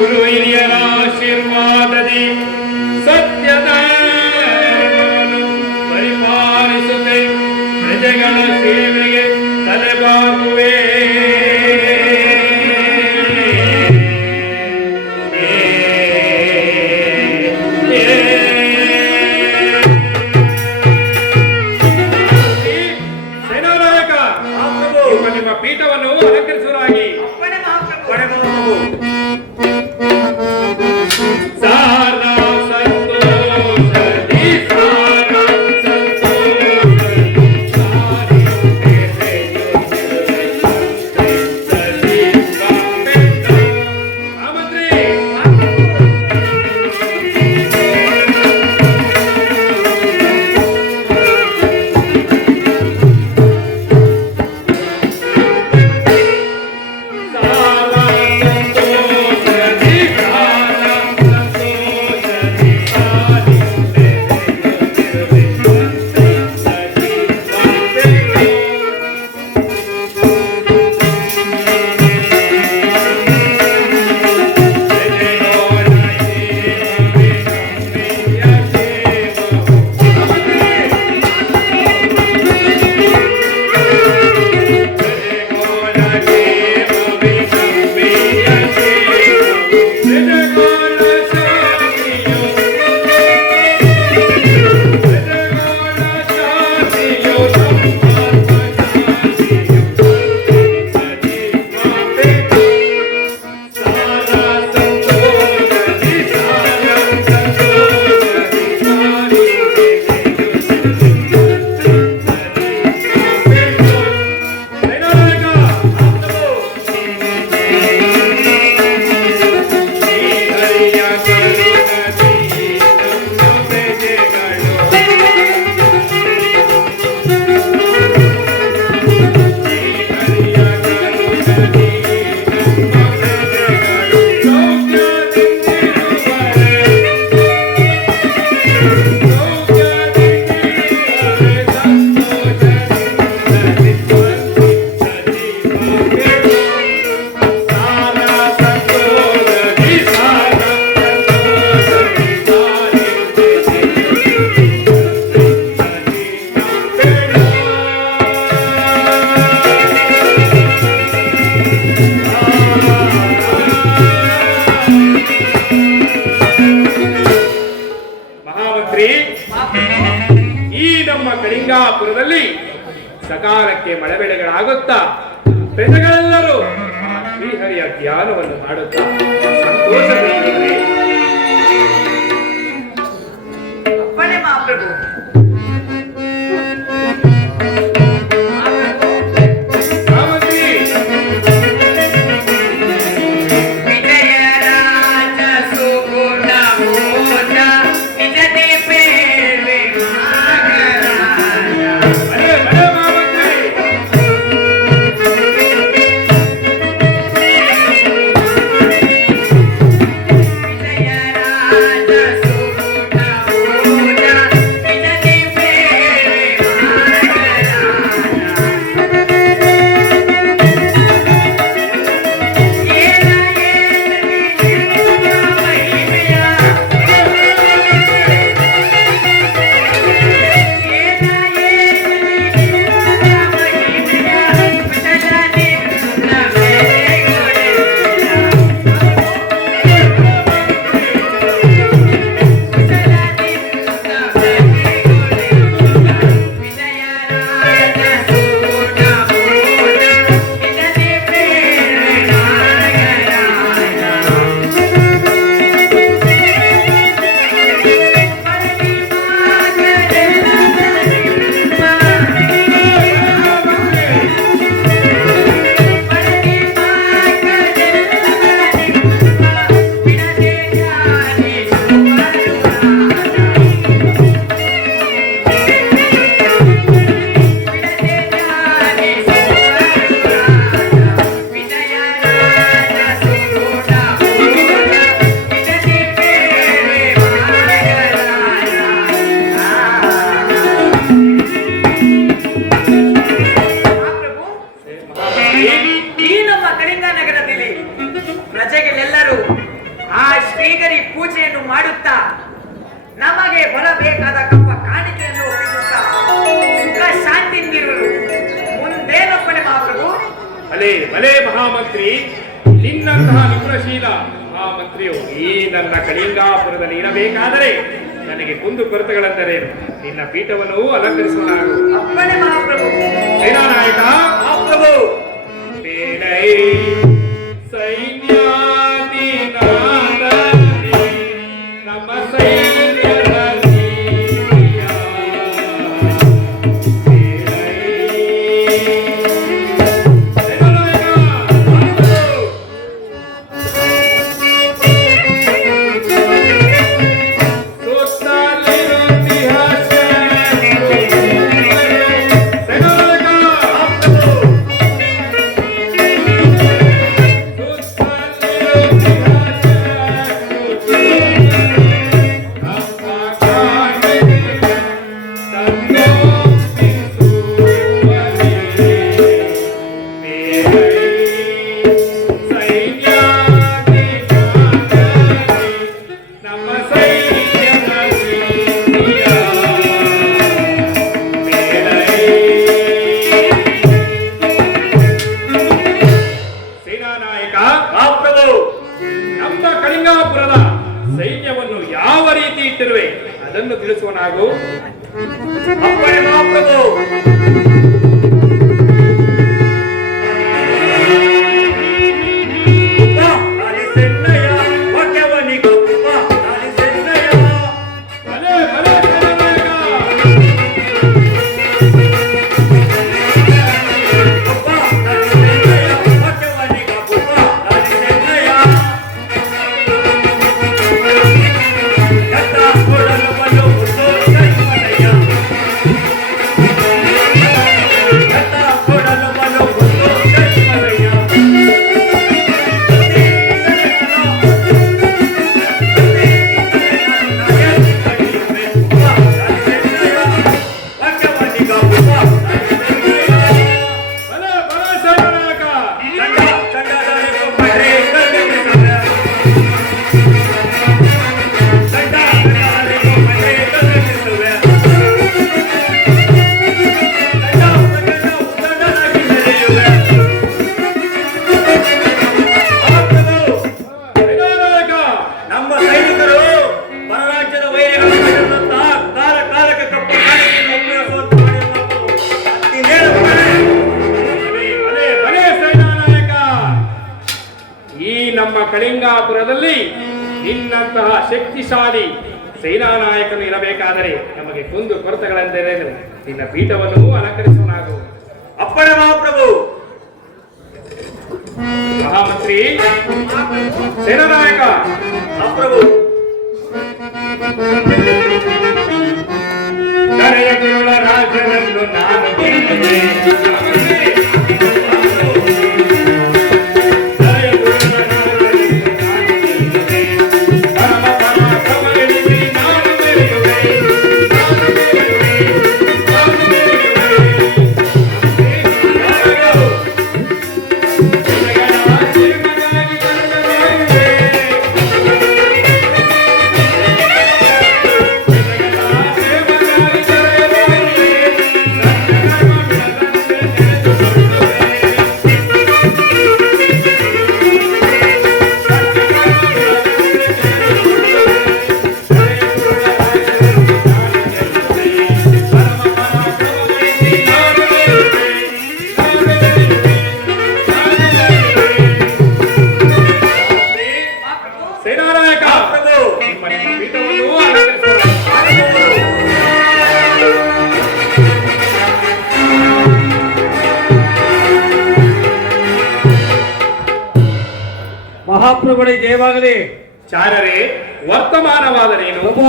ಗುರು ಹಿರಿಯರ ಆಶೀರ್ವಾದದಿ ಸತ್ಯದ ಪರಿಪಾಲಿಸುತ್ತೆ ಪ್ರಜೆಗಳ ಸೇವೆಗೆ ತಲೆಬಾಗುವೆ. ನಿಮ್ಮ ಪೀಠವನ್ನು ಅಲಂಕರಿಸುವರಾಗಿ ಈ ನಮ್ಮ ಕಳಿಂಗಾಪುರದಲ್ಲಿ ಸಕಾಲಕ್ಕೆ ಮಳೆ ಬೆಳೆಗಳಾಗುತ್ತಾ ಪ್ರಜೆಗಳೆಲ್ಲರೂ ಶ್ರೀಹರಿಯ ಧ್ಯಾನವನ್ನು ಮಾಡುತ್ತಾ ಸಂತೋಷದಲ್ಲಿ ಮಹಾಪ್ರಭು ಆ ಶ್ರೀಗರಿ ಪೂಜೆಯನ್ನು ಮಾಡುತ್ತಾ ನಮಗೆ ಬರಬೇಕಾದ ಕಪ್ಪ ಕಾಣಿಕೆಯನ್ನು ಒಪ್ಪಿಸುತ್ತಾ ಸುಖ ಶಾಂತಿ ನೀಡಲು ಮುಂದೇನಪ್ಪಣೆ ಮಹಾಪ್ರಭು. ಭಲೇ ಭಲೇ ಮಹಾಮಂತ್ರಿ, ನಿನ್ನಂತಹ ನಿಮ್ರಶೀಲ ಮಹಾಮಂತ್ರಿಯು ಈ ನನ್ನ ಕಳಿಂಗಾಪುರದಲ್ಲಿ ಇರಬೇಕಾದರೆ ನನಗೆ ಕುಂದು ಕೊರತೆಗಳೆಂದರೆ ನಿನ್ನ ಪೀಠವನ್ನು ಅಲಂಕರಿಸೋಣ. ಅಪ್ಪಣೆ ಮಹಾಪ್ರಭು. ಸೇನಾನಾಯಕ ಮಹಾಪ್ರಭು. ಬೇಡೈ ಸೈನ್ಯಾಧಿನಾಥನೇ, ನಮ್ಮ ಸೈನ್ಯದ ನೀತಿಯ. ಸೈನ್ಯವನ್ನು ಯಾವ ರೀತಿ ಇಟ್ಟಿರುವೆ ಅದನ್ನು ತಿಳಿಸುವ ನಾವು. ಅಪ್ಪಣೆ ಮಹಾಪ್ರಭು. ನಮ್ಮ ಕಳಿಂಗಾಪುರದಲ್ಲಿ ನಿನ್ನಂತಹ ಶಕ್ತಿಶಾಲಿ ಸೇನಾ ನಾಯಕನು ಇರಬೇಕಾದರೆ ನಮಗೆ ಕುಂದು ಕೊರತೆಗಳೆಂದರೆ ನಿನ್ನ ಪೀಠವನ್ನು ಅಲಂಕರಿಸೋಣಾಗು. ಅಪ್ಪಣೆ ಮಹಾಪ್ರಭು. ಮಹಾಮಂತ್ರಿ, ಸೇನಾ ನಾಯಕ. ಮಹಾಪ್ರಭು. ರಾಜನನ್ನು ನಾನು ಮಹಾಪ್ರಭುಗಳಿಗೆ ಜಯವಾಗಲಿ. ಚಾರರೇ, ವರ್ತಮಾನವಾದರೇನು? ಪ್ರಭು,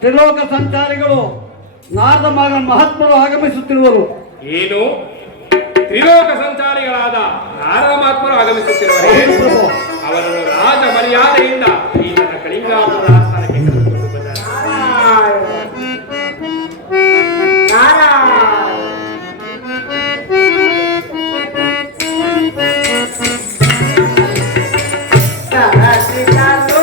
ತ್ರಿಲೋಕ ಸಂಚಾರಿಗಳು ನಾರದ ಮಹಾತ್ಮರು ಆಗಮಿಸುತ್ತಿರುವರು. ಏನು? ತ್ರಿಲೋಕ ಸಂಚಾರಿಗಳಾದ ನಾರದ ಮಹಾತ್ಮರು ಆಗಮಿಸುತ್ತಿರುವರು. ಅವರನ್ನು ರಾಜ ಮರ್ಯಾದೆಯಿಂದ ಈ ನನ್ನ ಕಳಿಂಗಾಪುರ ಆಸ್ಥಾನಕ್ಕೆ ಕರೆದುಕೊಂಡು ಬಂದರು. ಸಹಸ್ರ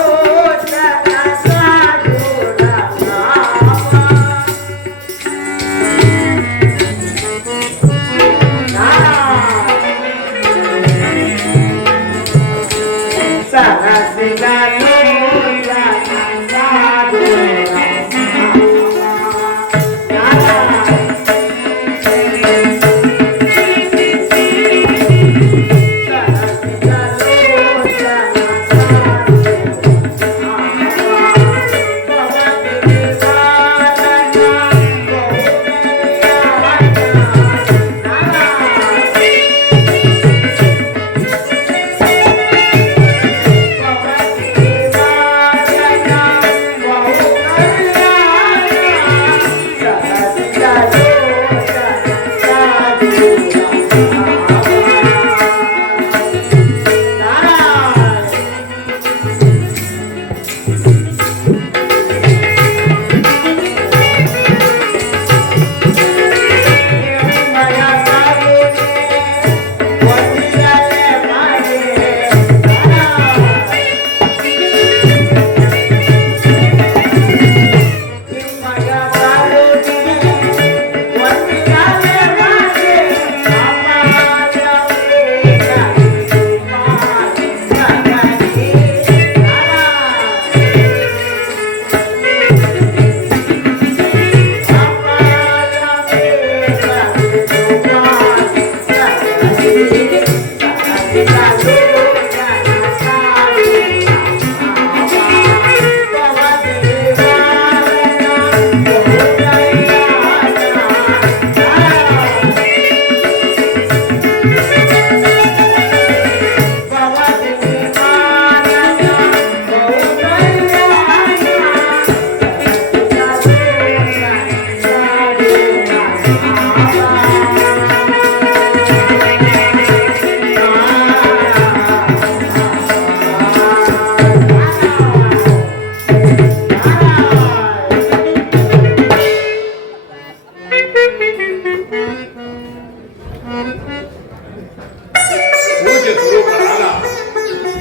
ಪೂಜ್ಯ ಸ್ವರೂಪರಾದ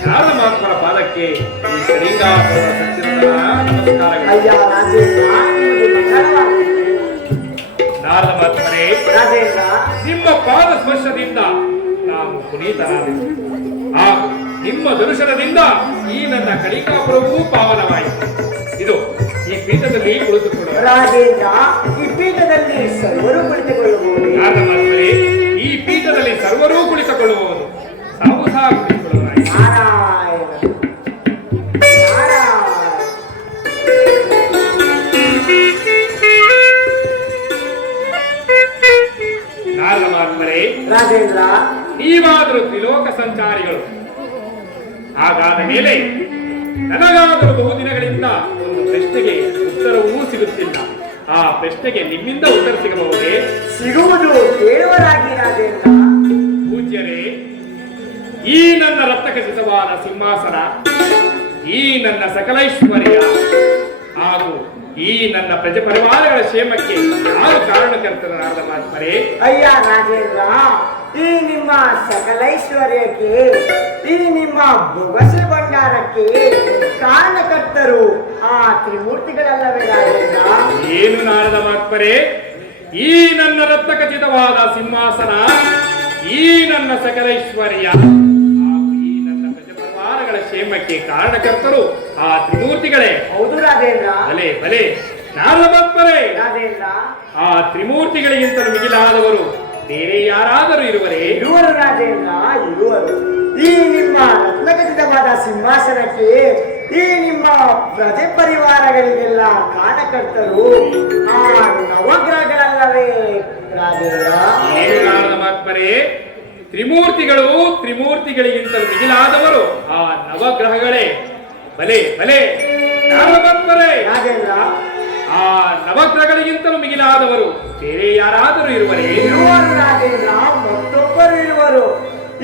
ಜ್ಞಾನಮಾತ್ಮರ ಪಾದಕ್ಕೆ ಈ ಕಳಿಂಗಾಪುರದ ಸತ್ಯದ ನಮಸ್ಕಾರಗಳು. ಅಯ್ಯ ರಾಜೇಂದ್ರ, ನಿಮಗೆ ಮಂಗಳವಾಗಲಿ. ನಾರದಮಾತ್ಮರೇ, ರಾಜೇಂದ್ರ, ನಿಮ್ಮ ಪಾದ ಸ್ಪರ್ಶದಿಂದ ನಾನು ಪುನೀತನಾದೆನು. ಹಾಗೂ ನಿಮ್ಮ ದರ್ಶನದಿಂದ ಈ ನನ್ನ ಕಳಿಂಗಾಪುರವೂ ಪಾವನವಾಯಿತು. ಇದು ಈ ಪೀಠದಲ್ಲಿ ಕುಳಿತುಕೊಳ್ಳುವ ರಾಜೇಂದ್ರ, ಈ ಪೀಠದಲ್ಲಿ ಸರ್ವರು ಕುಳಿತುಕೊಳ್ಳಬಹುದು. ನಾರದಮಾತ್ಮರೇ, ಈ ಪೀಠದಲ್ಲಿ ಸರ್ವರೂ ಕುಳಿತುಕೊಳ್ಳುವುದು. ಸಾವು ಸಹ ಕುಳಿತುಕೊಳ್ಳುವ ನಾರಾಯಣ ನಾರಾಯಣ. ನಾರದಮಾತ್ಮರೇ, ರಾಜೇಂದ್ರ, ನೀವಾದರೂ ತ್ರಿಲೋಕ ಸಂಚಾರಿಗಳು. ಹಾಗಾದ ಮೇಲೆ ನನಗಾದರೂ ಬಹುದಿನಗಳಿಂದ ಒಂದು ಪ್ರಶ್ನೆಗೆ ಉತ್ತರವೂ ಸಿಗುತ್ತಿಲ್ಲ. ಆ ಪ್ರಶ್ನೆಗೆ ನಿಮ್ಮಿಂದ ಉತ್ತರ ಸಿಗಬಹುದೇ? ಸಿಗುವುದು ಕೇಳುವರಾಗಿ ರಾಜೇಂದ್ರ. ಪೂಜ್ಯರೇ, ಈ ನನ್ನ ರಕ್ತಖಚಿತವಾದ ಸಿಂಹಾಸನ, ಈ ನನ್ನ ಸಕಲೈಶ್ವರ್ಯ ಹಾಗೂ ಈ ನನ್ನ ಪ್ರಜಪರಿವಾರಗಳ ಕ್ಷೇಮಕ್ಕೆ ಯಾರು ಕಾರಣಕರ್ತರು ನಾರದಮಾತ್ಮರೇ? ಅಯ್ಯ ರಾಜೇಂದ್ರ, ಈ ನಿಮ್ಮ ಸಕಲೈಶ್ವರ್ಯಕ್ಕೆ, ಈ ನಿಮ್ಮ ಬೊಗಸೆ ಭಂಡಾರಕ್ಕೆ ಕಾರಣಕರ್ತರು ಆ ತ್ರಿಮೂರ್ತಿಗಳಲ್ಲವೇ ರಾಜೇಂದ್ರ? ಏನು ನಾರದಮಾತ್ಮರೇ, ಈ ನನ್ನ ರತ್ನಖಚಿತವಾದ ಸಿಂಹಾಸನ, ಈ ನನ್ನ ಸಕಲೈಶ್ವರ್ಯ ಹಾಗೂ ಈ ನನ್ನ ಪ್ರಜಪರಿವಾರಗಳ ಕ್ಷೇಮಕ್ಕೆ ಕಾರಣಕರ್ತರು ಆ ತ್ರಿಮೂರ್ತಿಗಳೇ. ಹೌದು ರಾಜೇಂದ್ರ. ಭಲೆ ಭಲೆ ನಾರದಮಾತ್ಮರೇ, ರಾಜೇಂದ್ರ, ಆ ತ್ರಿಮೂರ್ತಿಗಳಿಗಿಂತಲೂ ಮಿಗಿಲಾದವರು ಬೇರೆ ಯಾರಾದರೂ ಇರುವರೇ? ಇರುವರು ರಾಜೇಂದ್ರ, ಇರುವರು. ಈ ನಿಮ್ಮ ರತ್ನಖಚಿತವಾದ ಸಿಂಹಾಸನಕ್ಕೆ, ಈ ನಿಮ್ಮ ಪ್ರಜೆ ಪರಿವಾರಗಳಿಗೆಲ್ಲ ಕಾರಣಕರ್ತರು ಆ ನವಗ್ರಹಗಳಲ್ಲವೇ ರಾಜೇಂದ್ರ? ಏನು ನಾರದಮಾತ್ಮರೇ, ತ್ರಿಮೂರ್ತಿಗಳಿಗಿಂತಲೂ ಮಿಗಿಲಾದವರು ಆ ನವಗ್ರಹಗಳೇ. ಭಲೆ ಭಲೆ ನಾರದಮಾತ್ಮರೇ, ರಾಜೇಂದ್ರ, ಆ ನವಗ್ರಹಗಳಿಗಿಂತಲೂ ಮಿಗಿಲಾದವರು ಬೇರೆ ಯಾರಾದರೂ ಇರುವರೇ? ಇರುವರು ರಾಜೇಂದ್ರ, ಮತ್ತೊಬ್ಬರು ಇರುವರು.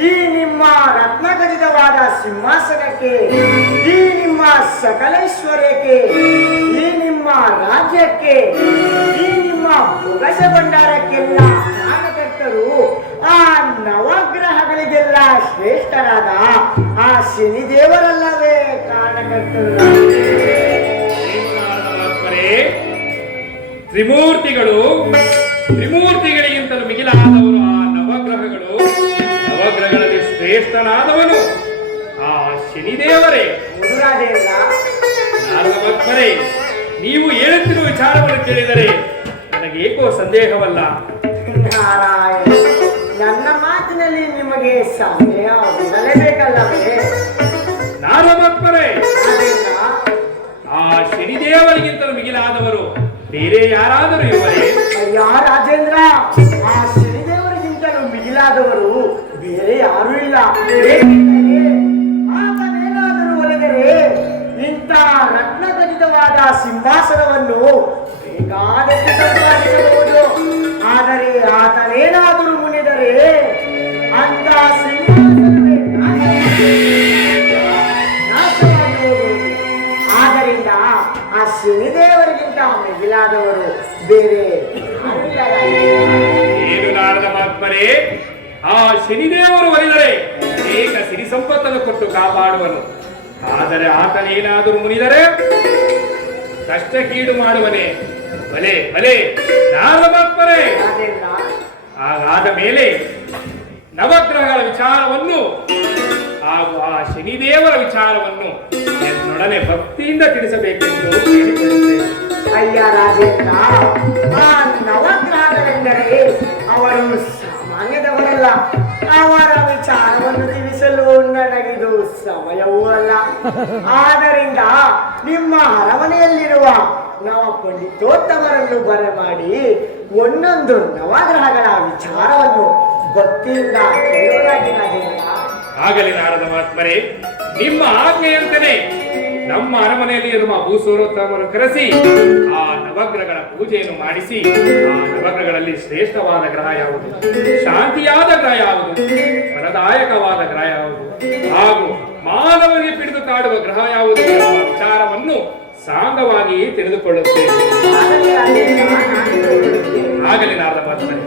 ಈ ನಿಮ್ಮ ರತ್ನಖಚಿತವಾದ ಸಿಂಹಾಸನಕ್ಕೆ, ಈ ನಿಮ್ಮ ಸಕಲೈಶ್ವರ್ಯಕ್ಕೆ, ಈ ನಿಮ್ಮ ರಾಜ್ಯಕ್ಕೆ, ಈ ನಿಮ್ಮ ಬೊಗಸ ಭಂಡಾರಕ್ಕೆಲ್ಲ ಕಾರಣಕರ್ತರು ಆ ನವಗ್ರಹಗಳಿಗೆಲ್ಲ ಶ್ರೇಷ್ಠರಾದ ಆ ಶನಿದೇವರಲ್ಲವೇ ಕಾರಣಕರ್ತರು? ಏನು ನಾರದಮಾತ್ಮರೇ, ತ್ರಿಮೂರ್ತಿಗಳಿಗಿಂತಲೂ ಮಿಗಿಲಾದವರು ಆ ನವಗ್ರಹಗಳು. ನವಗ್ರಹಗಳಲ್ಲಿ ಶ್ರೇಷ್ಠನಾದವನು ಆ ಶನಿದೇವರೇ, ಹೌದು ರಾಜೇಂದ್ರ. ನಾರದ ಮಧ್ವರೇ, ನೀವು ಹೇಳುತ್ತಿರುವ ವಿಚಾರವನ್ನು ಕೇಳಿದರೆ ನನಗೆ ಏಕೋ ಸಂದೇಹವಲ್ಲ. ನಾರಾಯಣ, ನನ್ನ ಮಾತಿನಲ್ಲಿ ನಿಮಗೆ ಸಂದೇಹ ಬರಲೇಬೇಕಲ್ಲವೇ? ನಾರದ ಮಧ್ವರೇ, ರಾಜೇಂದ್ರ, ಆ ಶನಿದೇವರಿಗಿಂತಲೂ ಮಿಗಿಲಾದವರು ಬೇರೆ ಯಾರಾದರೂ ಇವರೇ? ಅಯ್ಯ ರಾಜೇಂದ್ರ, ಆ ಶನಿದೇವರಿಗಿಂತಲೂ ಮಿಗಿಲಾದವರು ಬೇರೆ ಯಾರೂ ಇಲ್ಲ. ಏಕೆಂದರೆ ಆತನೇನಾದರೂ ಒಲಿದರೆ ಇಂಥ ರತ್ನಖಚಿತವಾದ ಸಿಂಹಾಸನವನ್ನು ಬೇಕಾದಕ್ಕೆ ಸಂಪಾದಿಸಬಹುದು. ಆದರೆ ಆತನೇನಾದರೂ ಮುನಿದರೆ ಅಂತ ಸಿಂಹಾಸನವೇ ನಾಶವಾಗುವುದು. ಆದ್ದರಿಂದ ಆ ಶನಿದೇವರಿಗಿಂತ ಮಿಗಿಲಾದವರು ಬೇರೆ ಯಾರೂ ಇಲ್ಲ ರಾಜೇಂದ್ರ. ಏನು ನಾರದ ಮಹಾತ್ಮರೇ, ಆ ಶನಿದೇವರು ಒಲಿದರೆ ಅನೇಕ ಸಿರಿ ಸಂಪತ್ತನ್ನು ಕೊಟ್ಟು ಕಾಪಾಡುವನು. ಆದರೆ ಆತನೇನಾದರೂ ಮುನಿದರೆ ಕಷ್ಟಕೀಡು ಮಾಡುವನೇ. ಬಲೆ ಬಲೆ ನಾರದ ಮಹಾತ್ಮರೇ, ರಾಜೇಂದ್ರ, ಹಾಗಾದ ಮೇಲೆ ನವಗ್ರಹಗಳ ವಿಚಾರವನ್ನು ಹಾಗೂ ಆ ಶನಿದೇವರ ವಿಚಾರವನ್ನು ನನ್ನೊಡನೆ ಭಕ್ತಿಯಿಂದ ತಿಳಿಸಬೇಕೆಂದು ಕೇಳಿಕೊಳ್ಳುತ್ತೇನೆ. ಅಯ್ಯ ರಾಜೇಂದ್ರ, ಆ ನವಗ್ರಹಗಳೆಂದರೆ ಅವರು ಸಾಮಾನ್ಯದವರಲ್ಲ. ಅವರ ವಿಚಾರವನ್ನು ತಿಳಿಸಲು ನನಗಿದು ಸಮಯವೂ ಅಲ್ಲ. ಆದ್ದರಿಂದ ನಿಮ್ಮ ಅರಮನೆಯಲ್ಲಿರುವ ನವ ಪಂಡಿತೋತ್ತಮರನ್ನು ಬರಮಾಡಿ ಒಂದೊಂದು ನವಗ್ರಹಗಳ ವಿಚಾರವನ್ನು ಭಕ್ತಿಯಿಂದ ಕೇಳುವುದಾಗಿ ರಾಜೇಂದ್ರ. ಆಗಲಿ ನಾರದ ಮಹಾತ್ಮರೇ, ನಿಮ್ಮ ಆಜ್ಞೆಯಂತೆಯೇ ನಮ್ಮ ಅರಮನೆಯಲ್ಲಿ ಇರುವ ಭೂಸೂರೋತ್ತಮರನ್ನು ಕರೆಸಿ ಆ ನವಗ್ರಹಗಳ ಪೂಜೆಯನ್ನು ಮಾಡಿಸಿ ಆ ನವಗ್ರಹಗಳಲ್ಲಿ ಶ್ರೇಷ್ಠವಾದ ಗ್ರಹ ಯಾವುದು, ಶಾಂತಿಯಾದ ಗ್ರಹ ಯಾವುದು, ಫಲದಾಯಕವಾದ ಗ್ರಹ ಯಾವುದು ಹಾಗೂ ಮಾನವರಿಗೆ ಪಿಡಿದು ಕಾಡುವ ಗ್ರಹ ಯಾವುದು ಎಂಬ ವಿಚಾರವನ್ನು ಸಾಂಗವಾಗಿ ತಿಳಿದುಕೊಳ್ಳುತ್ತೇವೆ. ಆಗಲಿ ರಾಜೇಂದ್ರ, ನಾನು ತಿಳಿದುಕೊಳ್ಳುತ್ತೇನೆ. ಆಗಲಿ ನಾರದ ಮಹಾತ್ಮರೇ.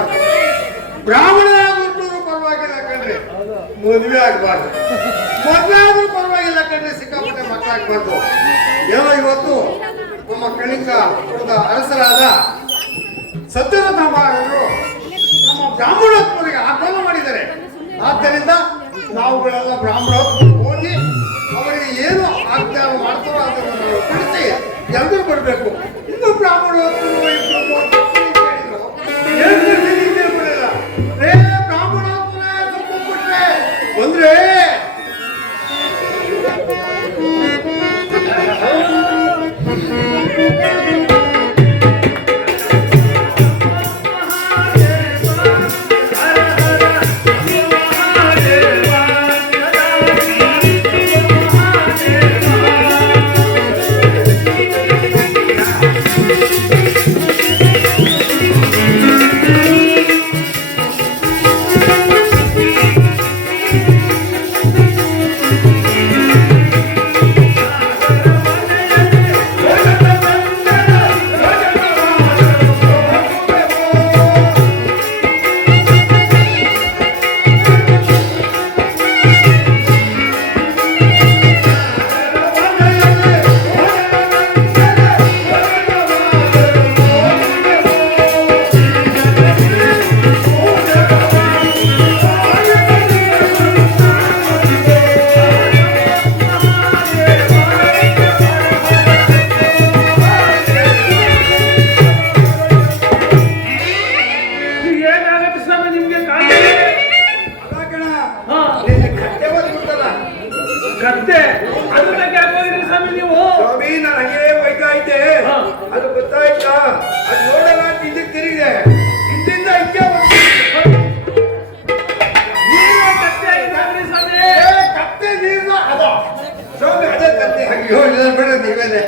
ಆಗಬಾರ್ದು. ಬ್ರಾಹ್ಮಣ ಹುಟ್ಟೂರು ಪರವಾಗಿಲ್ಲ ಕಣ್ರಿ, ಮದುವೆ ಆಗಬಾರ್ದು. ಮದುವೆ ಆದ್ರೂ ಪರವಾಗಿಲ್ಲ ಕಣ್ರಿ, ಸಿಕ್ಕಾಪಟ್ಟೆ ಮಕ್ಕಳಾಗಬಾರ್ದು. ಏನೋ ಇವತ್ತು ನಮ್ಮ ಕಳಿಂಗ ಕುಲದ ಅರಸರಾದ ಸತ್ಯರಥ ಮಹಾರಾಜರು ನಮ್ಮ ಬ್ರಾಹ್ಮಣೋತ್ಪತ್ತಿಗೆ ಆಹ್ವಾನ ಮಾಡಿದ್ದಾರೆ. ಆದ್ದರಿಂದ ನಾವುಗಳೆಲ್ಲ ಬ್ರಾಹ್ಮಣೋತ್ಪತ್ತಿ ಹೋಗಿ ಅವರಿಗೆ ಏನು ಆಜ್ಞಾನ ಮಾಡ್ತಾರೋ ಅದನ್ನು ನಾವು ತಿಳಿಸಿ ಎಲ್ಲರೂ ಬರಬೇಕು. ಇನ್ನು ಬ್ರಾಹ್ಮಣೋತ್ಪತ್ತಿ ಬಂದ್ರೆ ಕತ್ತೆ ಅದನ್ನ ಯಾಕೆ ಹೋಗಿದ್ರಿ ಸ್ವಾಮಿ ನೀವು? ಸ್ವಾಮಿ ನಾನು ಹಂಗೆ ಹೋಯ್ತಾ ಇದ್ದೆ, ಅದು ಗೊತ್ತಾಯ್ತಾ? ಅದು ನೋಡಲ್ಲ ಅಂತ ಇದಕ್ಕೆ ತಿರುಗಿದೆ, ಇಂದಿಂದ ಹಿಂಗೆ ಕತ್ತೆ ನೀರ್ನ ಅದು ಸ್ವಾಮಿ, ಅದೇ ಕತ್ತೆ. ಅಯ್ಯೋ ಇಲ್ಲ ಬೇಡ, ನೀವೇನೆ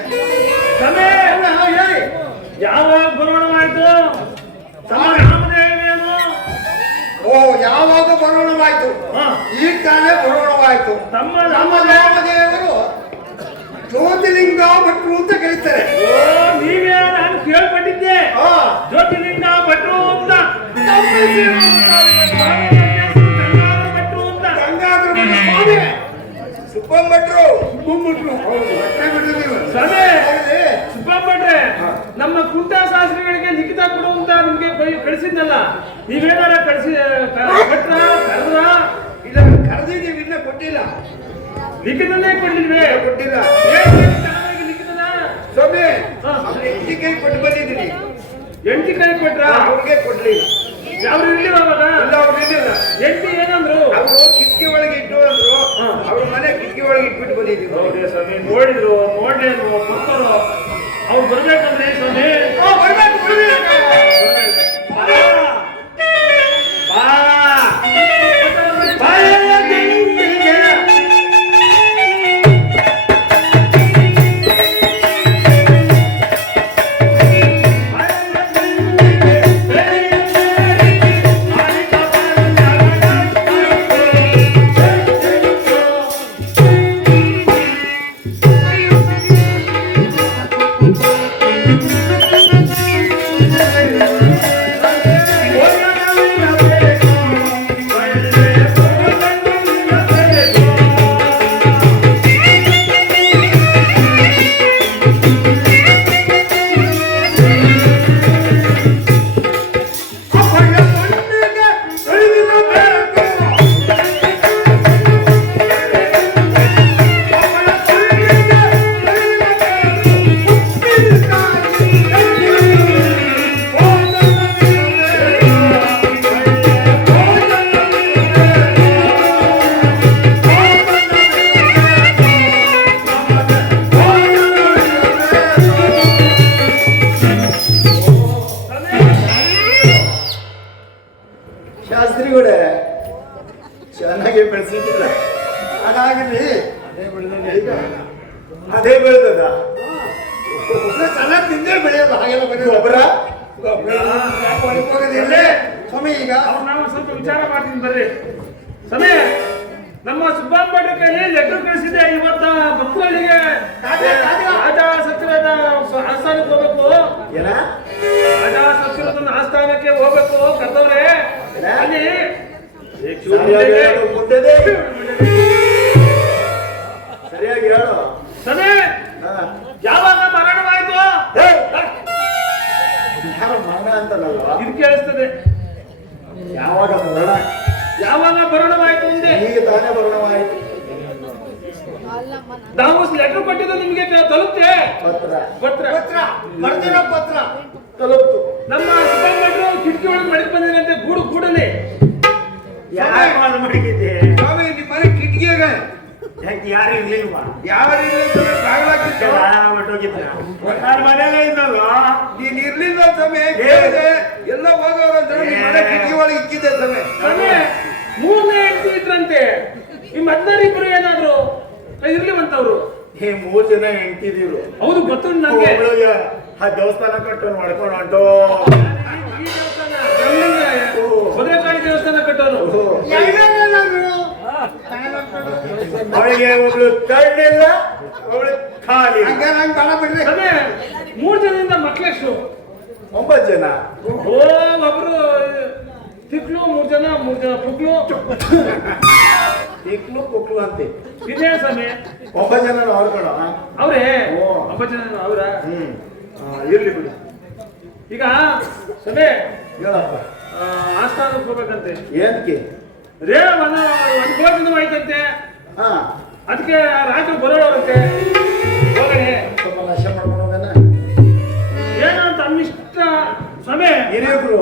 ಹೇಳಿ. ಯಾವಾಗ ಬರೋಣವಾಯ್ತು ರಾಮದೇವೇನು? ಓ, ಯಾವಾಗ ಬರೋಣವಾಯ್ತು? ಈಗ ತಾನೇ ಬರೋಣವಾಯ್ತು. ತಮ್ಮ ನಮ್ಮ ರಾಮದೇವರು ಜ್ಯೋತಿಲಿಂಗ ಭಟ್ರು ಅಂತ ಕರೀತಾರೆ. ಓ, ನೀವೇ ನಾನು ಕೇಳ್ಪಟ್ಟಿದ್ದೆ ಜ್ಯೋತಿಲಿಂಗ ಭಟ್ರು ಅಂತ. ಭಟ್ರು ಅಂತ ಗಂಗಾಧರ ಸ್ವಾಮಿ, ಸುಬ್ಬಮ್ಮ ಭಟ್ರು. ಸುಬ್ಬಮ್ಮಟ್ರೆ, ನಮ್ಮ ಕುಂಟ ಶಾಸ್ತ್ರಿಗಳಿಗೆ ಲಿಖಿತ ಕೊಡು ಅಂತ ನಿಮ್ಗೆ ಕಳಿಸಿದ್ನಲ್ಲ, ನೀವೇನಾರ ಕರೆದ್ರ? ಇಲ್ಲ, ಕರೆದಿದ್ದೀವಿ, ಇನ್ನ ಕೊಟ್ಟಿಲ್ಲ. ಲಿಖಿತನೇ ಕೊಟ್ಟಿಲ್ವೇ? ಕೊಟ್ಟಿಲ್ಲ ಲಿಖಿತನ ಸ್ವಾಮಿ. ಎಂಟಿ ಕೈ ಕೊಟ್ಟು ಬಂದಿದ್ದೀನಿ. ಎಂಟಿ ಕೈ ಕೊಟ್ರ? ಅವ್ರಿಗೆ ಕೊಡ್ಲಿಲ್ಲ. ಯಾವ್ದು ಇರ್ಲಿಲ್ಲ ಅವಾಗ? ಇಲ್ಲ, ಅವ್ರು ಇರ್ಲಿಲ್ಲ. ಎಂಟಿ ಏನಂದ್ರು? ಅವರು ಕಿಟಕಿ ಒಳಗೆ ಇಟ್ಟು ಅಂದ್ರು. ಅವ್ರ ಮನೆ ಕಿಟಕಿ ಒಳಗೆ ಇಟ್ಬಿಟ್ಟು ಬಂದಿದ್ದೀವಿ. ಹೌದೇ ಸ್ವಾಮಿ, ನೋಡಿದ್ರು ನೋಡ್ಲೇನು ಮಕ್ಕಳು ಅವ್ರು ಬರ್ಬೇಕಂದ್ರೆ ಸ್ವಾಮಿ. ಶಾಸ್ತ್ರಿಗಳೇ ಚೆನ್ನಾಗಿ ಬೆಳೆಸಿದ್ದಿಲ್ಲ. ಹಾಗಾಗಲಿ, ಅದೇ ಬೆಳೆದದ ಚೆನ್ನಾಗಿ ತಿಂದೇ ಬೆಳೆಯೋದು. ಹಾಗೆಲ್ಲ ಬರೀ ಗೊಬ್ಬರ ಸ್ವಾಮಿ. ಈಗ ನಾವು ಸ್ವಲ್ಪ ವಿಚಾರ ಮಾಡ್ತೀನಿ ಬರ್ರಿ ಸಮಯ. ನಮ್ಮ ಸುಬ್ಬಮ್ಮ ಭಟ್ರ ಕೈಲಿ ಲೆಟರ್ ಕಳಿಸಿದೆ. ಇವತ್ತ ಭಕ್ತರಿಗೆ ರಾಜ ಸತ್ಯವೇದ ಆಸ್ಥಾನಕ್ಕೆ ಹೋಗ್ಬೇಕು. ರಾಜ ಸತ್ಯವೇದನ ಆಸ್ಥಾನಕ್ಕೆ ಹೋಗ್ಬೇಕು. ಕರ್ತವ್ಯ ಸರಿಯಾಗಿ ಹೇಳು, ಮುಂದೆದೆ. ಸರಿಯಾಗಿ ಹೇಳು. ಸಮಯ ಹಾ. ಯಾವಾಗ ಮರಣವಾಯ್ತು? ಹೇ! ಯಾರು ಮರಣ ಅಂತನಲ್ವ? ಇದು ಕೇಳಿಸ್ತದೆ. ಯಾವಾಗ ಮರಣ? ಯಾವಾಗ ಮರಣವಾಯ್ತು ಅಂದೆ. ಈಗ ತಾನೇ ಮರಣವಾಯಿತು. ನಾವು ಲೆಟರ್ ಕೊಟ್ಟಿದ್ದು ನಿಮ್ಗೆ ತಲುಪ್ತೆ. ಪತ್ರ ಪತ್ರ ಬರ್ದಿರೋ ಪತ್ರ ತಲುಪ್ತು. ನಮ್ಮ ಸುಬ್ಬಮ್ಮರು ಕಿಟಕಿ ಒಳಗೆ ಮಡಿದ್ ಬಂದಿರಂತೆ ಗೂಡಲ್ಲಿ. ಯಾರು ಕಾಲ್ ಮಾಡಿದ್ದೆ? ಸ್ವಾಮಿ ನಿಮ್ಮ ಮನೆ ಕಿಟಕಿಯಾಗ ಯಾರು ಇರ್ಲಿಲ್ವಾ? ಯಾರು ಬಾಗಿಲಾಕಿತ್ತು? ಹೊಟ್ಟೋಗಿದ್ದ ನಾನು ಮನೇಲೇ ಇದ್ದಲ್ಲ. ನೀನ್ ಇರ್ಲಿಲ್ಲ ಸಮಯ ಕೇಳಿದೆ. ಎಲ್ಲ ಹೋಗೋರು ಅಂದ್ರೆ ನಿಮ್ಮ ಮನೆ ಕಿಟಕಿ ಒಳಗೆ ಇಕ್ಕಿದೆ ಸಮಯ. ಸಮಯ ಮೂರನೇ ಹೆಂಡತಿ ಇದ್ರಂತೆ. ಈ ಮದ್ನಾರಿಬ್ರು ಏನಾದ್ರು ಇರ್ಲಿವಂತವ್ರು. 3 ಜನ ಹೆಂಡ್ತಿದ್ರು. ಹೌದು ಗೊತ್ತು ನನಗೆ. ಒಬ್ಳಿಗೆ ಆ ದೇವಸ್ಥಾನ ಕಟ್ಟು ಮಾಡ್ಕೊಂಡು ಹೊಂಟು. ಈ ದೇವಸ್ಥಾನ ಭದ್ರಕಾಳಿ ದೇವಸ್ಥಾನ ಕಟ್ಟೋರು. ಅವಳಿಗೆ ಒಬ್ಳು ತಳ್ಳಿಲ್ಲ, ಅವಳು ಖಾಲಿ. ಹಂಗಾರೆ ಹಂಗ್ ಬಾಳ ಬಿಡ್ರಿ. ಸಮಯ 3 ಜನದಿಂದ ಮಕ್ಳೆಷ್ಟು? 9 ಜನ. ಓ ಒಬ್ರು ತಿಕ್ಲು, 3 ಜನ ಪುಕ್ಲು. ತಿಕ್ಲು ಪುಕ್ಲು ಅಂತೆ. ಇದೇ ಸಮಯ 9 ಜನ ನೋಡ್ಕೊಳ. ಅವ್ರೇ ಓ. 9 ಜನ ಅವ್ರ. ಇರ್ಲಿ ಬಿಡಿ. ಈಗ ಸಮಯ ಹೇಳಪ್ಪ. ಆಸ್ಥಾನಕ್ಕೆ ಹೋಗ್ಬೇಕಂತೆ. ಏನಕ್ಕೆ? ಒಂದು ಭೋಜನ ಆಯ್ತಂತೆ. ಹಾ, ಅದಕ್ಕೆ ರಾತ್ರಿ ಬರೋಳಂತೆ. ಹೋಗಣೆ ಸ್ವಲ್ಪ ನಾಶ ಮಾಡ್ಕೊಂಡು ಹೋಗೋಣ. ಏನೋ ಅಂತ ಅನ್ನಿಷ್ಟ ಸಮಯ. ಹಿರಿಯರು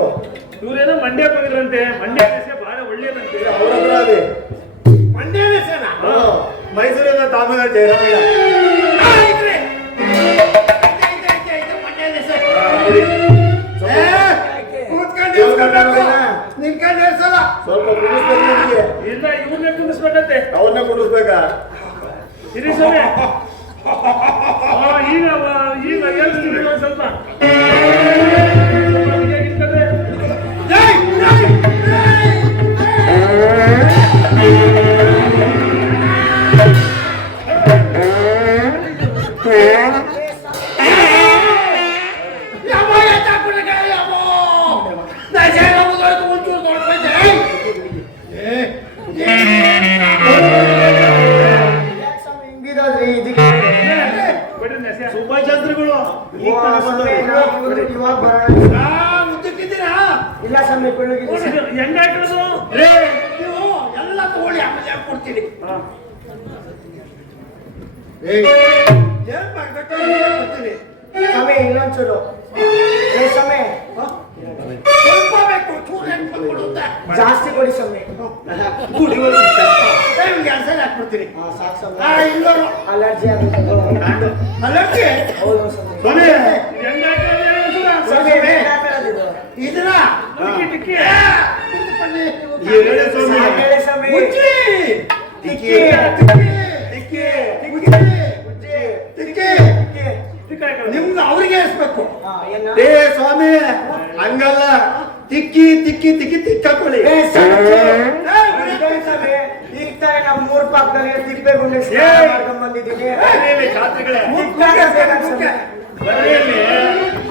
ಇವ್ರೇನೋ ಮಂಡ್ಯ ಬಂದಿರಂತೆ. ಮಂಡ್ಯ ದೇಶ ಬಹಳ ಒಳ್ಳೇದಂತೆ. ಅವ್ರ ಹತ್ರ ಅದೇ ಮಂಡ್ಯ ದೇಶನ ಮೈಸೂರಿನ ತಾಮಿಳ್ನಾಡು ಜಯರಾಮಯ್ಯ. ನಿನ್ಕಂಡು ಇರ್ಸಲ್ಲ. ಸ್ವಲ್ಪ ಕುಡಿಸ್ಬೇಕು ನಿಮಗೆ. ಇಲ್ಲ ಇವ್ರನ್ನೇ ಕುಂದಿಸ್ಬೇಕಂತೆ. ಅವ್ರನ್ನ ಕುಡಿಸ್ಬೇಕಾ? ಇರಿ ಸಮಯ ಈಗ ಹೇಳ್ತೀನಿ ಸ್ವಲ್ಪ. ಹೇಗಿರ್ತದೆ? ಬಿಡ್ರಿ ನೆಸ್ಯ. ಸುಬ್ಬಯ್ಯ ಶಾಸ್ತ್ರಿಗಳು ಈಗ ತಾನೇ ಬಂದವರು. ಇಲ್ಲ ಸಮಯ ಬೆಳಗ್ಗೆ ಹೆಂಗಾಯ್ತು? ಎಲ್ಲ ತಗೊಳ್ಳಿ, ಆಮೇಲೆ ಯಾಕೆ ಕೊಡ್ತೀನಿ? ಏನ್ ಮಾಡ್ಬೇಕು ಕೊಡ್ತೀನಿ. ಸಮಯ ಇನ್ನೊಂಚೂರು ಸಮಯ ಸ್ವಲ್ಪ ಬೇಕು, ಚೂರು ಹೆಂಗ್ ಕೊಡುತ್ತೆ? ಜಾಸ್ತಿ ಕೊಡಿ ಸಮಯ. ಗುಡಿ ಒಳಗೆ ನಿಮ್ಗೆ 2 ಸಲ ಹಾಕ್ಬಿಡ್ತೀನಿ. ಸಾಕು ಸಮಯ. ಇನ್ನೂರು ಅಲರ್ಜಿ ಆಗುತ್ತೆ. ಅಲ್ಲರ್ಜಿ. ಹೌದು ಸಮಯ. ಸ್ವಾಮಿ, ಹೆಂಗಾಯ್ತು ಅಂದ್ರೆ ಒಂಚೂರು ಸಮಯ ಮಾತಾಡೋದಿದು. ಇದನ್ನ ಟಿಕ್ಕಿ ಹೇಳಿ ಸ್ವಾಮಿ. ಹೇಳಿ ಸಮಯ. ಮುಚ್ಚಿ. ಟಿಕ್ಕಿ. ಟಿಕ್ಕಿ. ಬುಜ್ಜಿ. ಟಿಕ್ಕಿ. ನಿಮ್ಗೆ ಅವ್ರಿಗೆ ಇಸ್ಬೇಕು. ಏನು? ಏ ಸ್ವಾಮಿ, ಹಂಗಲ್ಲ. ತಿಕ್ಕಿ ತಿಕ್ಕಿ ತಿಕ್ಕಿ ತಿಕ್ಕಾಕೊಳ್ಳಿ. ಏ ಸಮಯ. ಇದೇನ್ ಸಮಯ? ಈಗ ತಾನೇ ನಾವು 3 ಪಾಪದಲ್ಲಿ ತಿಪ್ಪೆ ಗುಂಡಿ ಸ್ನಾನ ಮಾಡ್ಕೊಂಡ್ ಬಂದಿದ್ದೀನಿ. ಶಾಸ್ತ್ರಿಗಳೇ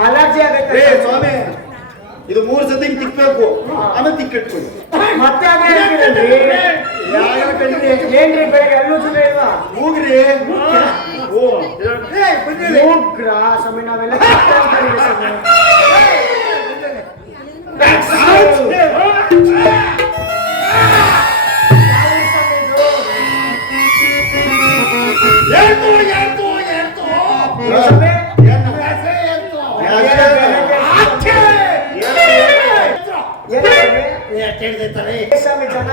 ಅಲರ್ಜಿ ಏ ಆಗುತ್ತೆ. ಸ್ವಾಮಿ, ಇದು 3 ಸತಿ ತಿಕ್ಬೇಕು, ಆಮೇಲೆ ತಿಕ್ಕಿಟ್ಕೊಳ್ಳಿ. ಮತ್ತೆ ಅದೇ ಹೇಳ್ತೀರಲ್ರಿ? ಯಾರು ಕಣ್ರಿ? ಏನ್ರಿ ಬೆಳಗ್ಗೆ ಅಲ್ಲೂ ಜನ ಇಲ್ವಾ? ಹೋಗ್ರಿ. ಓ, ಮೂಗ್ರ ಸಮಯ ನಾವೆಲ್ಲ ಕಿತ್ತಾಡ್ತೀವಿ ಸಮಯ. ಹೇಳ್ತು ಹೇಳ್ತು ಹೇಳ್ತು. ಸಮಯ? ಹೆಸರೇ ಹೇಳ್ತು. ಏನು ಸಮಯ? ಹೇಳ್ತಿರ್ತಾರೆ. ಏ ಸಮಯ ಜನ